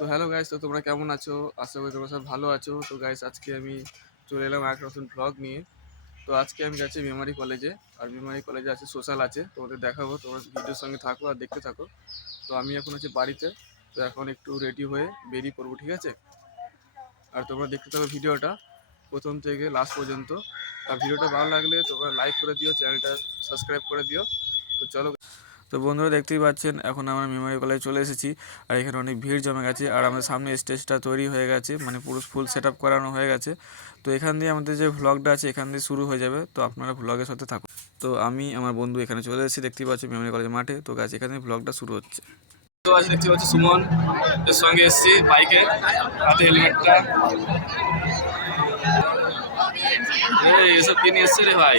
তো hello guys তো তোমরা কেমন আছো? আশা করি তোমরা সব ভালো আছো। তো গাইস আজকে আমি চলে এলাম এক নতুন ব্লগ নিয়ে। তো আজকে আমি যাচ্ছি মেমারি কলেজে আর মেমারি কলেজে আছে সোশ্যাল আছে। তোমাদের দেখাবো, তোমরা ভিডিওর সঙ্গে থাকো আর দেখতে থাকো। তো আমি এখন আছি বাড়িতে। তো এখন একটু রেডি হয়ে বেরিয়ে পড়ব, ঠিক আছে? আর তোমরা দেখতে থাকো ভিডিওটা, প্রথম থেকে লাস্ট পর্যন্ত। আর ভিডিওটা ভালো লাগলে তোমরা লাইক করে দিও চ্যানেলটা সাবস্ক্রাইব করে দিও। তো চলো তো বন্ধুরা দেখতেই পাচ্ছেন, এখন আমরা মেমারি কলেজে চলে এসেছি আর এখানে অনেক ভিড় জমে গেছে আর আমাদের সামনে স্টেজটা তৈরি হয়ে গেছে মানে পুরো ফুল সেট করানো হয়ে গেছে। তো এখান দিয়ে আমাদের যে ভ্লগটা আছে এখান দিয়ে শুরু হয়ে যাবে, তো আপনারা ভ্লগের সাথে থাকুন। তো আমি, আমার বন্ধু এখানে চলে এসেছি, দেখতেই পাচ্ছি মেমারি কলেজের মাঠে। তো গাছ এখানে ভ্লগটা শুরু হচ্ছে। তো আজ দেখতে পাচ্ছি সুমন এর সঙ্গে এসেছি বাইকে, হাতে হেলমেটটা। এসব কি নিয়ে এসছে রে ভাই?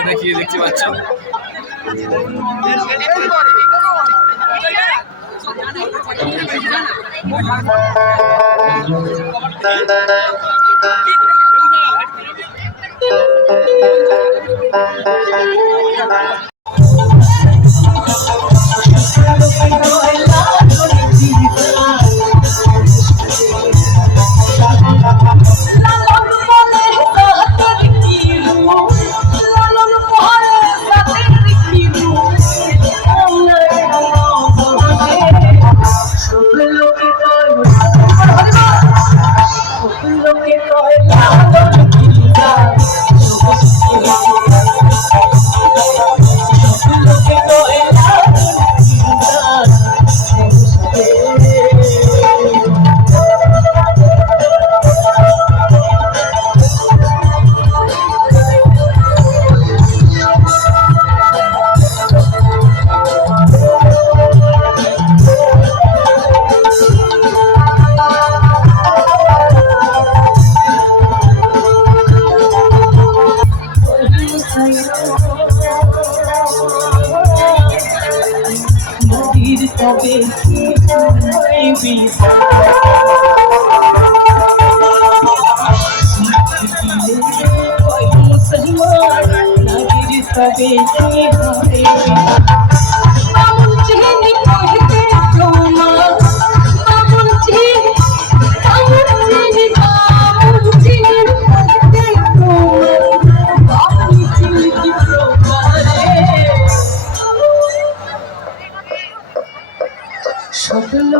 এটা কি দেখতে পাচ্ছ? লালন নদীর তবে কি হইবি মুসলমান